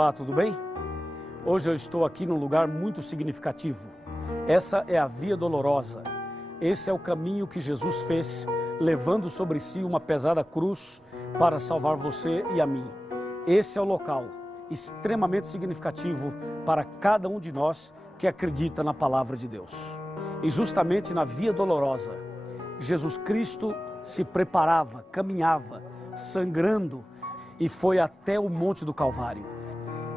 Olá, tudo bem? Hoje eu estou aqui num lugar muito significativo. Essa é a Via Dolorosa. Esse é o caminho que Jesus fez, levando sobre si uma pesada cruz para salvar você e a mim. Esse é o local extremamente significativo para cada um de nós que acredita na palavra de Deus. E justamente na Via Dolorosa, Jesus Cristo se preparava, caminhava, sangrando e foi até o Monte do Calvário.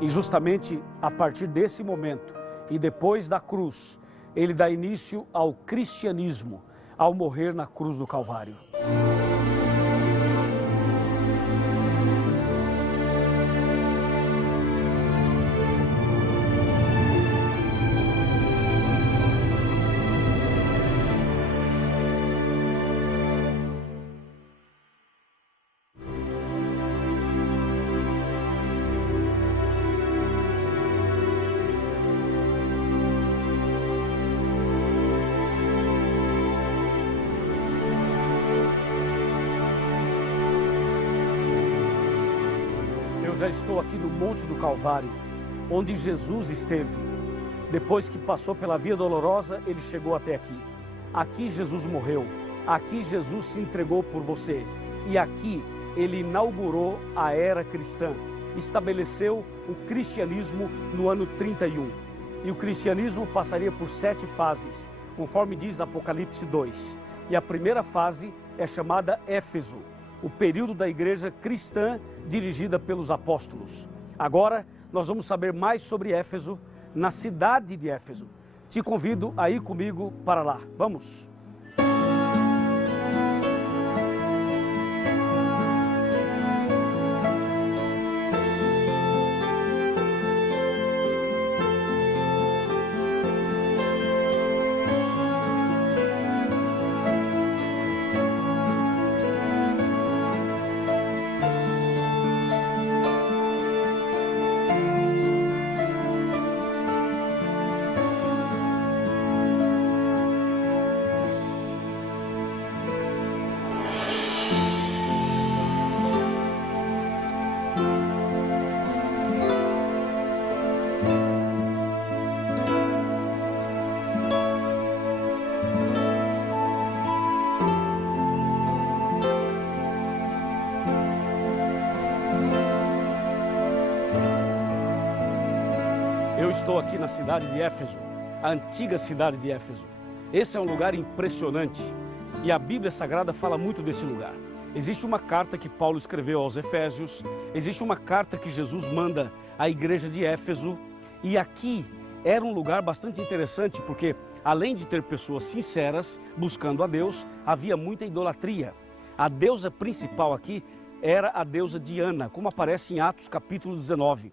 E justamente a partir desse momento e depois da cruz, ele dá início ao cristianismo, ao morrer na cruz do Calvário. Eu já estou aqui no Monte do Calvário, onde Jesus esteve. Depois que passou pela Via Dolorosa, ele chegou até aqui. Aqui Jesus morreu, aqui Jesus se entregou por você. E aqui ele inaugurou a era cristã, estabeleceu o cristianismo no ano 31. E o cristianismo passaria por 7 fases, conforme diz Apocalipse 2. E a primeira fase é chamada Éfeso, o período da igreja cristã dirigida pelos apóstolos. Agora nós vamos saber mais sobre Éfeso, na cidade de Éfeso. Te convido a ir comigo para lá. Vamos! Eu estou aqui na cidade de Éfeso, a antiga cidade de Éfeso. Esse é um lugar impressionante e a Bíblia Sagrada fala muito desse lugar. Existe uma carta que Paulo escreveu aos Efésios, existe uma carta que Jesus manda à igreja de Éfeso, e aqui era um lugar bastante interessante porque, além de ter pessoas sinceras buscando a Deus, havia muita idolatria. A deusa principal aqui era a deusa Diana, como aparece em Atos capítulo 19.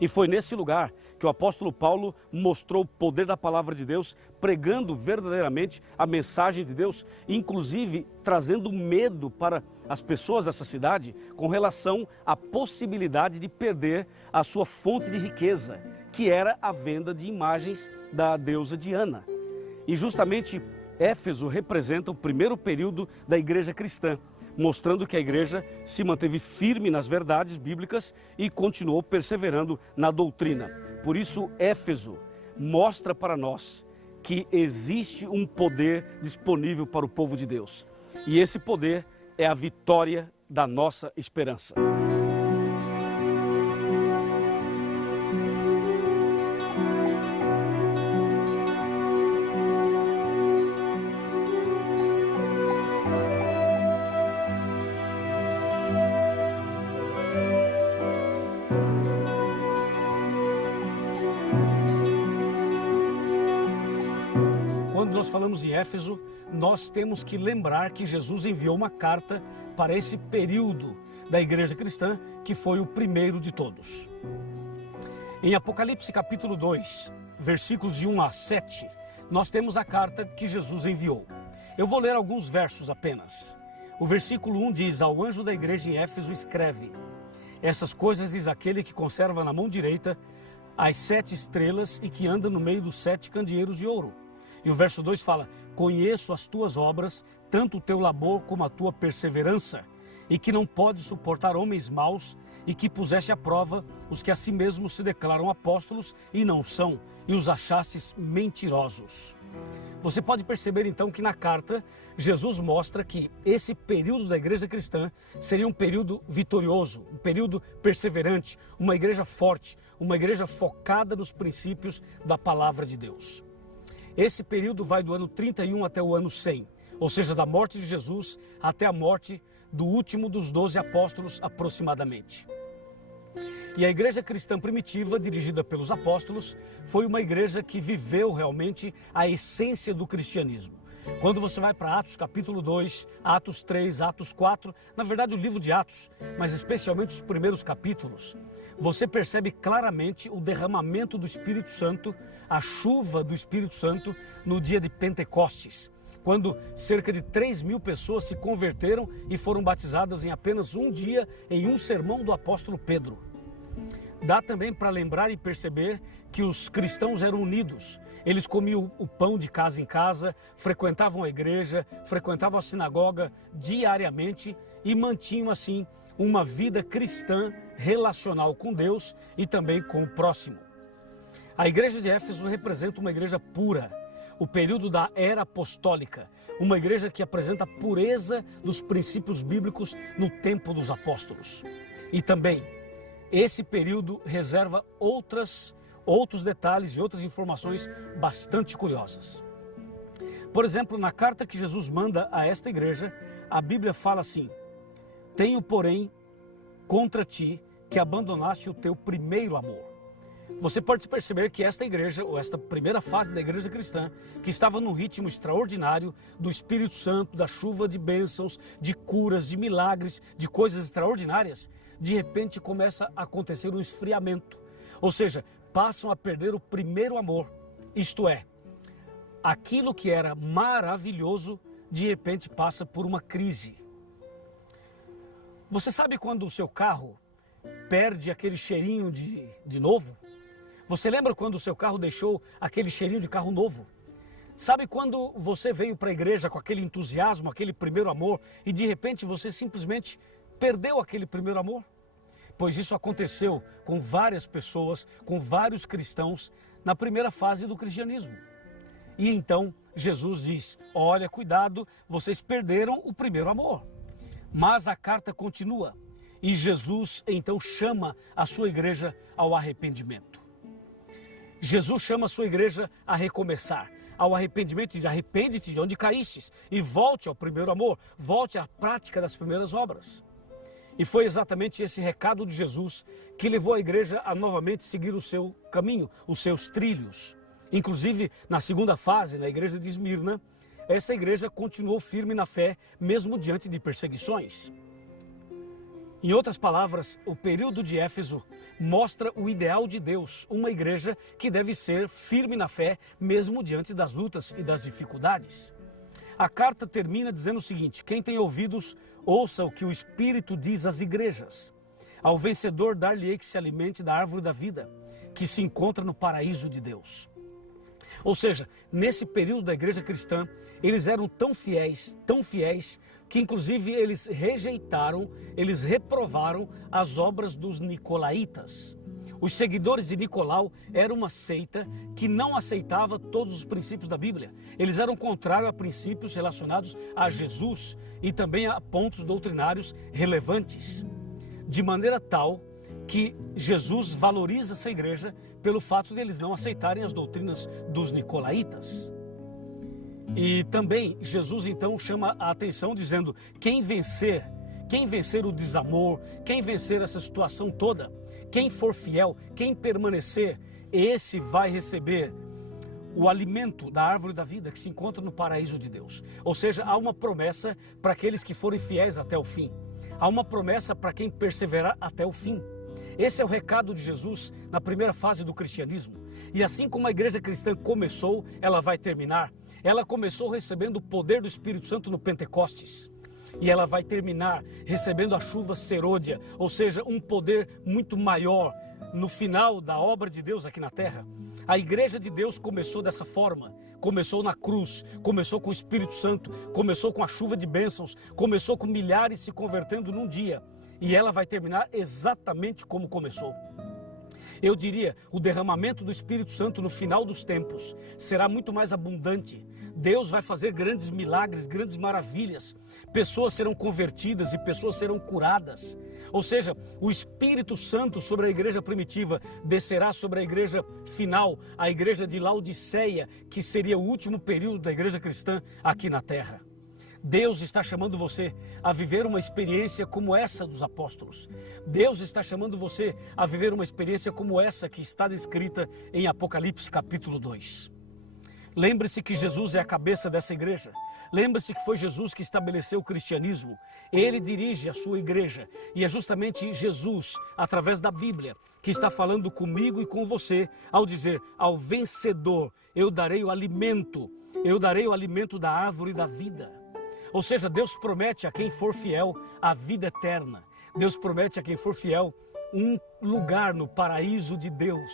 E foi nesse lugar que o apóstolo Paulo mostrou o poder da palavra de Deus, pregando verdadeiramente a mensagem de Deus, inclusive trazendo medo para as pessoas dessa cidade com relação à possibilidade de perder a sua fonte de riqueza, que era a venda de imagens da deusa Diana. E justamente Éfeso representa o primeiro período da igreja cristã, mostrando que a igreja se manteve firme nas verdades bíblicas e continuou perseverando na doutrina. Por isso, Éfeso mostra para nós que existe um poder disponível para o povo de Deus. E esse poder é a vitória da nossa esperança. Quando nós falamos em Éfeso, nós temos que lembrar que Jesus enviou uma carta para esse período da igreja cristã, que foi o primeiro de todos. Em Apocalipse capítulo 2, versículos de 1 a 7, nós temos a carta que Jesus enviou. Eu vou ler alguns versos apenas. O versículo 1 diz: ao anjo da igreja em Éfeso escreve: essas coisas diz aquele que conserva na mão direita as 7 estrelas e que anda no meio dos 7 candeeiros de ouro. E o verso 2 fala: conheço as tuas obras, tanto o teu labor como a tua perseverança, e que não podes suportar homens maus, e que puseste à prova os que a si mesmos se declaram apóstolos e não são, e os achastes mentirosos. Você pode perceber então que na carta Jesus mostra que esse período da igreja cristã seria um período vitorioso, um período perseverante, uma igreja forte, uma igreja focada nos princípios da palavra de Deus. Esse período vai do ano 31 até o ano 100, ou seja, da morte de Jesus até a morte do último dos 12 apóstolos aproximadamente. E a igreja cristã primitiva, dirigida pelos apóstolos, foi uma igreja que viveu realmente a essência do cristianismo. Quando você vai para Atos capítulo 2, Atos 3, Atos 4, na verdade o livro de Atos, mas especialmente os primeiros capítulos, você percebe claramente o derramamento do Espírito Santo, a chuva do Espírito Santo no dia de Pentecostes, quando cerca de 3.000 pessoas se converteram e foram batizadas em apenas um dia, em um sermão do apóstolo Pedro. Dá também para lembrar e perceber que os cristãos eram unidos. Eles comiam o pão de casa em casa, frequentavam a igreja, frequentavam a sinagoga diariamente e mantinham assim uma vida cristã relacional com Deus e também com o próximo. A igreja de Éfeso representa uma igreja pura, o período da era apostólica, uma igreja que apresenta a pureza dos princípios bíblicos no tempo dos apóstolos. E também esse período reserva outros detalhes e outras informações bastante curiosas. Por exemplo, na carta que Jesus manda a esta igreja, a Bíblia fala assim: tenho, porém, contra ti que abandonaste o teu primeiro amor. Você pode perceber que esta igreja, ou esta primeira fase da igreja cristã, que estava num ritmo extraordinário do Espírito Santo, da chuva de bênçãos, de curas, de milagres, de coisas extraordinárias, de repente começa a acontecer um esfriamento. Ou seja, passam a perder o primeiro amor. Isto é, aquilo que era maravilhoso, de repente passa por uma crise. Você sabe quando o seu carro perde aquele cheirinho de novo? Você lembra quando o seu carro deixou aquele cheirinho de carro novo? Sabe quando você veio para a igreja com aquele entusiasmo, aquele primeiro amor, e de repente você simplesmente perdeu aquele primeiro amor? Pois isso aconteceu com várias pessoas, com vários cristãos, na primeira fase do cristianismo. E então Jesus diz: olha, cuidado, vocês perderam o primeiro amor. Mas a carta continua e Jesus então chama a sua igreja ao arrependimento. Jesus chama a sua igreja a recomeçar, ao arrependimento, e diz: arrepende-te de onde caístes e volte ao primeiro amor, volte à prática das primeiras obras. E foi exatamente esse recado de Jesus que levou a igreja a novamente seguir o seu caminho, os seus trilhos. Inclusive, na segunda fase, na igreja de Esmirna, essa igreja continuou firme na fé, mesmo diante de perseguições. Em outras palavras, o período de Éfeso mostra o ideal de Deus, uma igreja que deve ser firme na fé, mesmo diante das lutas e das dificuldades. A carta termina dizendo o seguinte: quem tem ouvidos, ouça o que o Espírito diz às igrejas. Ao vencedor dar-lhe-ei que se alimente da árvore da vida, que se encontra no paraíso de Deus. Ou seja, nesse período da igreja cristã, eles eram tão fiéis, que inclusive eles rejeitaram, eles reprovaram as obras dos nicolaítas. Os seguidores de Nicolau eram uma seita que não aceitava todos os princípios da Bíblia. Eles eram contrários a princípios relacionados a Jesus e também a pontos doutrinários relevantes. De maneira tal que Jesus valoriza essa igreja pelo fato de eles não aceitarem as doutrinas dos nicolaítas. E também Jesus então chama a atenção dizendo: quem vencer o desamor, quem vencer essa situação toda, quem for fiel, quem permanecer, esse vai receber o alimento da árvore da vida que se encontra no paraíso de Deus. Ou seja, há uma promessa para aqueles que forem fiéis até o fim. Há uma promessa para quem perseverar até o fim. Esse é o recado de Jesus na primeira fase do cristianismo. E assim como a igreja cristã começou, ela vai terminar. Ela começou recebendo o poder do Espírito Santo no Pentecostes. E ela vai terminar recebendo a chuva serôdia, ou seja, um poder muito maior no final da obra de Deus aqui na terra. A igreja de Deus começou dessa forma, começou na cruz, começou com o Espírito Santo, começou com a chuva de bênçãos, começou com milhares se convertendo num dia. e ela vai terminar exatamente como começou. Eu diria, o derramamento do Espírito Santo no final dos tempos será muito mais abundante. Deus vai fazer grandes milagres, grandes maravilhas. Pessoas serão convertidas e pessoas serão curadas. Ou seja, o Espírito Santo sobre a igreja primitiva descerá sobre a igreja final, a igreja de Laodiceia, que seria o último período da igreja cristã aqui na terra. Deus está chamando você a viver uma experiência como essa dos apóstolos. Deus está chamando você a viver uma experiência como essa que está descrita em Apocalipse capítulo 2. Lembre-se que Jesus é a cabeça dessa igreja. Lembre-se que foi Jesus que estabeleceu o cristianismo. Ele dirige a sua igreja e é justamente Jesus, através da Bíblia, que está falando comigo e com você ao dizer: ao vencedor eu darei o alimento da árvore da vida. Ou seja, Deus promete a quem for fiel a vida eterna. Deus promete a quem for fiel um lugar no paraíso de Deus.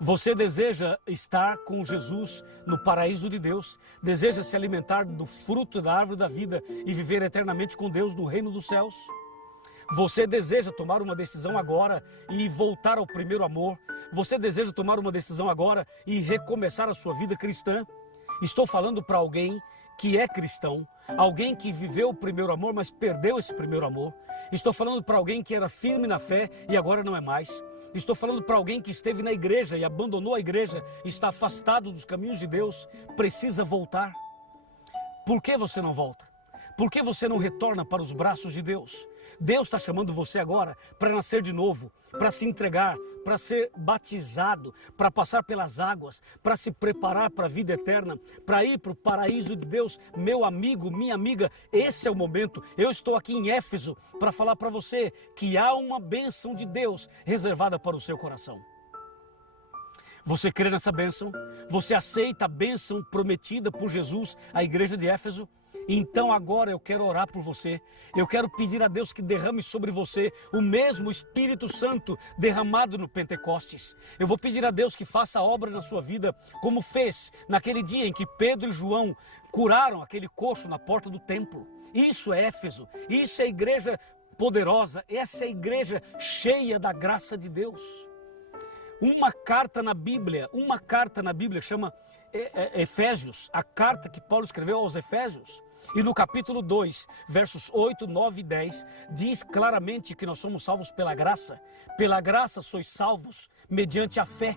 Você deseja estar com Jesus no paraíso de Deus? Deseja se alimentar do fruto da árvore da vida e viver eternamente com Deus no reino dos céus? Você deseja tomar uma decisão agora e voltar ao primeiro amor? Você deseja tomar uma decisão agora e recomeçar a sua vida cristã? Estou falando para alguém que é cristão, alguém que viveu o primeiro amor, mas perdeu esse primeiro amor. Estou falando para alguém que era firme na fé e agora não é mais. Estou falando para alguém que esteve na igreja e abandonou a igreja, está afastado dos caminhos de Deus, precisa voltar. Por que você não volta? Por que você não retorna para os braços de Deus? Deus está chamando você agora para nascer de novo, para se entregar, para ser batizado, para passar pelas águas, para se preparar para a vida eterna, para ir para o paraíso de Deus. Meu amigo, minha amiga, esse é o momento. Eu estou aqui em Éfeso para falar para você que há uma bênção de Deus reservada para o seu coração. Você crê nessa bênção? Você aceita a bênção prometida por Jesus à igreja de Éfeso? Então agora eu quero orar por você. Eu quero pedir a Deus que derrame sobre você o mesmo Espírito Santo derramado no Pentecostes. Eu vou pedir a Deus que faça a obra na sua vida, como fez naquele dia em que Pedro e João curaram aquele coxo na porta do templo. Isso é Éfeso, isso é a igreja poderosa, essa é a igreja cheia da graça de Deus. Uma carta na Bíblia chama Efésios, a carta que Paulo escreveu aos Efésios. E no capítulo 2, versos 8, 9 e 10, diz claramente que nós somos salvos pela graça. Pela graça sois salvos mediante a fé.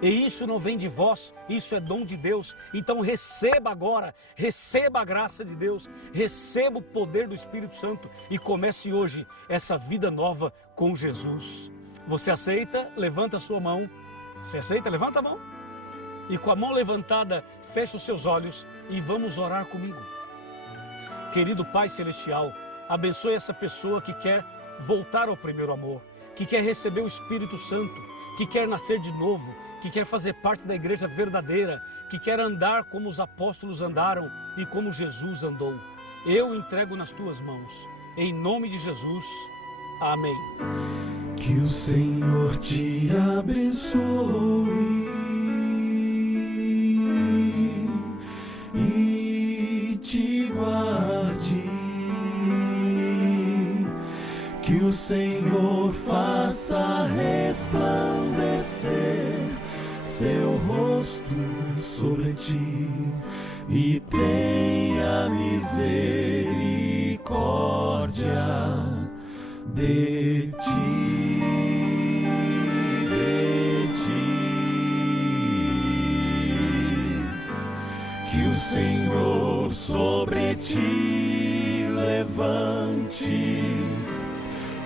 E isso não vem de vós, isso é dom de Deus. Então receba agora, receba a graça de Deus, receba o poder do Espírito Santo e comece hoje essa vida nova com Jesus. Você aceita? Levanta a sua mão. Você aceita? Levanta a mão. E com a mão levantada, feche os seus olhos e vamos orar comigo. Querido Pai Celestial, abençoe essa pessoa que quer voltar ao primeiro amor, que quer receber o Espírito Santo, que quer nascer de novo, que quer fazer parte da igreja verdadeira, que quer andar como os apóstolos andaram e como Jesus andou. Eu entrego nas tuas mãos. Em nome de Jesus. Amém. Que o Senhor te abençoe e te guarde, que o Senhor faça resplandecer seu rosto sobre ti e tenha misericórdia de ti. Que o Senhor sobre ti levante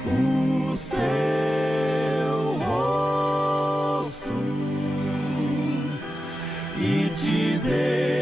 o seu rosto e te dê